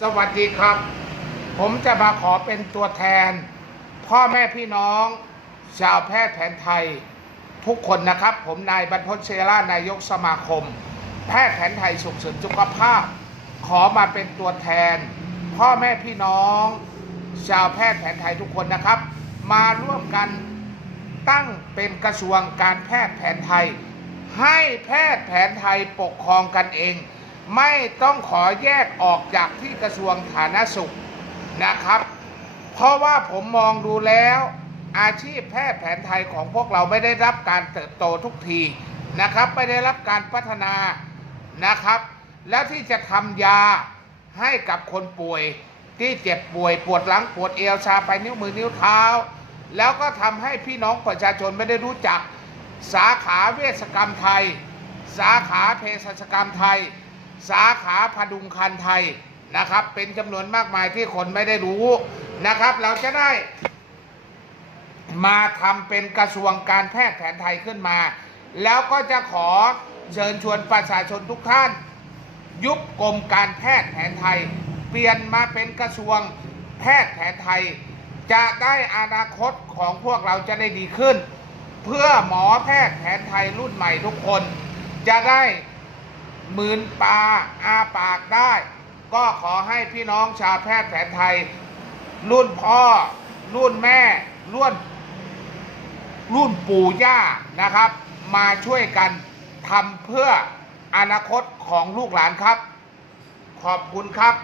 สวัสดีครับ ผมจะมาขอเป็นตัวแทน พ่อแม่พี่น้อง ชาวแพทย์แผนไทย ทุกคนนะครับ ผมนายบรรพตเชยรานายกสมาคม แพทย์แผนไทยสุขเสริมสุขภาพ ขอมาเป็นตัวแทน พ่อแม่พี่น้อง ชาวแพทย์แผนไทยทุกคนนะครับ มาร่วมกันตั้งเป็นกระทรวงการแพทย์แผนไทย ให้แพทย์แผนไทยปกครองกันเอง ไม่ต้องขอแยกออกจากที่กระทรวงฐานะสุขนะครับ เพราะว่าผมมองดูแล้ว อาชีพแพทย์แผนไทยของพวกเราไม่ได้รับการเติบโตทุกทีนะครับ ไม่ได้รับการพัฒนานะครับ แล้วที่จะทำยาให้กับคนป่วยที่เจ็บป่วยปวดหลังปวดเอวชาไปนิ้วมือนิ้วเท้า แล้วก็ทำให้พี่น้องประชาชนไม่ได้รู้จัก สาขาเวชกรรมไทย สาขาเภสัชกรรมไทย สาขาพดุงคันไทยนะครับ เป็นจำนวนมากมายที่คนไม่ได้รู้นะครับ เราจะได้มาทำเป็นกระทรวงการแพทย์แผนไทยขึ้นมา แล้วก็จะขอเชิญชวนประชาชนทุกท่าน ยุบกรมการแพทย์แผนไทย เปลี่ยนมาเป็นกระทรวงแพทย์แผนไทย จะได้อนาคตของพวกเราจะได้ดีขึ้น เพื่อหมอแพทย์แผนไทยรุ่นใหม่ทุกคน จะได้ หมื่นปลาอาปากได้ ก็ขอให้พี่น้องชาวแพทย์แผนไทย รุ่นพ่อ รุ่นแม่ รุ่น รุ่นปู่ย่านะครับ มาช่วยกันทำเพื่ออนาคตของลูกหลานครับ ขอบคุณครับ